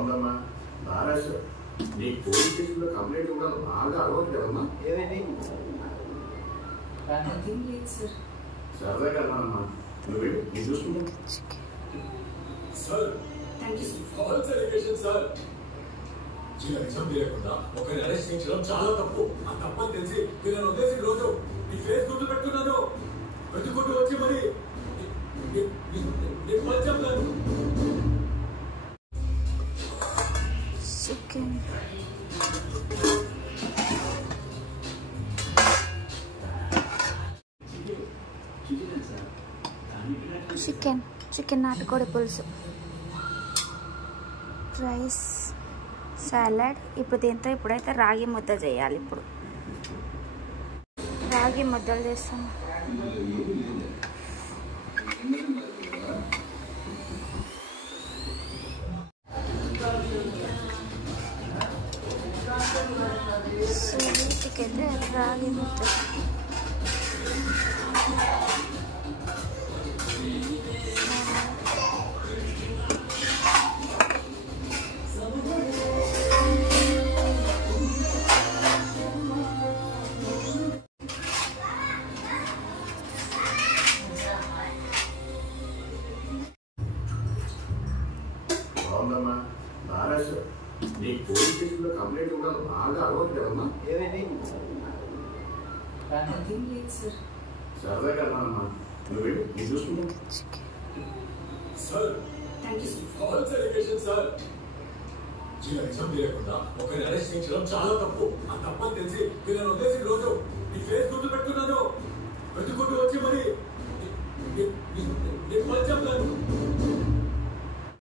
బాగుందమ్మా బాగా నీ పోలీస్ స్టేషన్లో కంప్లైంట్ కూడా బాగా అలవాటు కదమ్మా. సరదా కదమ్మా నువ్వు వెళ్ళి నీ చూసుకుంటా. Sir false allegation sir. ఇలా నిజం తెలియకుండా ఒకరిని అరెస్ట్ చేయించడం చాలా తప్పు. ఆ తప్పని తెలిసి వీళ్ళని వదిలేసి రోజు నీ ఫేస్ గుర్తు పెట్టుకున్నాను. వెతుకుంటూ వచ్చి మరి నీకు పని చెప్తాను. చికెన్ నాటుకోడి పులుసు, రైస్, సాలడ్. ఇప్పుడు దీంతో ఇప్పుడైతే రాగి ముద్ద చేయాలి. ఇప్పుడు రాగి ముద్దలు చేస్తాను. స్వీట్కైతే రాగి ముద్ద. బాగుందమ్మా బాగా నీ పోలీస్ స్టేషన్లో కంప్లైంట్ కూడా బాగా అలవాటు కదమ్మా. సరదా కదమ్మా నువ్వు వెళ్ళి నీ చూసుకుంటా. Sir false allegation sir. ఇలా నిజం తెలియకుండా ఒకరిని అరెస్ట్ చేయించడం చాలా తప్పు. ఆ తప్పని తెలిసి వీళ్ళని వదిలేసి రోజు నీ ఫేస్ గుర్తు పెట్టుకున్నాను. వెతుకుంటూ వచ్చి మరి నీకు పని చెప్తాను.